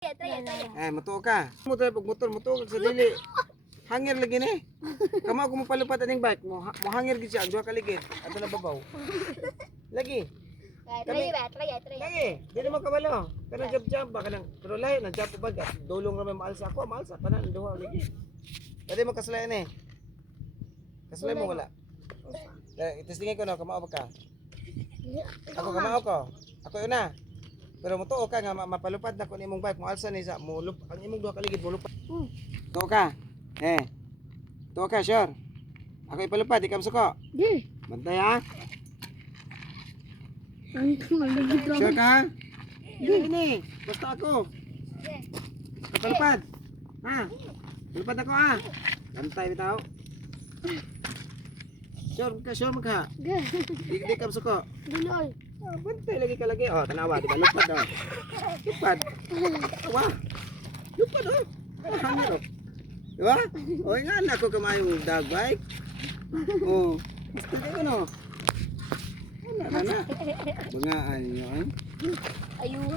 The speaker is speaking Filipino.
Mutuo ka. Motor pag motor mutuo ka sa dili. Hangir lagi ni. Kamo ako mapalupad aning bike mo. Mo hangir gid siya duha ka ligid. Ato na babaw. Lagi. Lagi. Dili mo kabalo. Kana jab ba kanang pero lahi na jab ba dulong ra may maalsa ako, maalsa pa na duha lagi. Dili mo kaslay ni. Kaslay mo wala. Itistingin ko no kamao ka. Ako kamao ko. Ako una. Pero mutuo ka nga mapalupad na ko nimong bike mo alsa ni sa mo ang imong duha ka ligid mo lupad. Tuo ka. Tuo ka sure. Ako ipalupad ikam suko. Di. Bantay ha. Ang maligid lang. Sure ka? Ini. Basta ako. Ipalupad. Ha. Palupad ako ha. Bantay bitaw. Sure ka. Di kam suko. Duloy. Bantay lagi ka lagi. Oh, tanawa, di ba? Lupad, oh. Lupad. Tawa. Lupad, oh. Hangin, oh. Di ba? O, nga na ako kamayong dog bike. Oh. Basta di ko, no? Wala na. Bangaan nyo, eh. Ayun.